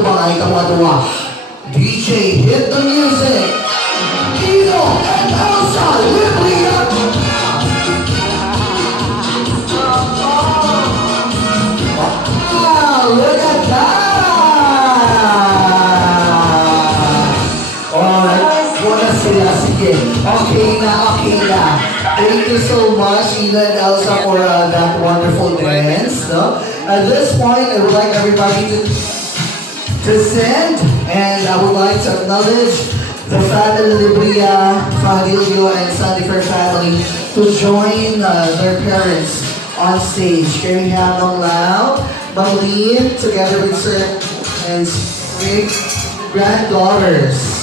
mga itawa-tawa. DJ, hit the music! Kino and Elsa Libria! Wow, look at that! Alright, wala sila. Sige, okay na. Thank you so much, Ina and Elsa, for that wonderful dance. No? At this point, I would like everybody to send, and I would like to acknowledge the family Libria, Fadilio, and Sandifer family to join their parents on stage. Can we have them loud? Marlene, together with Sir and great granddaughters.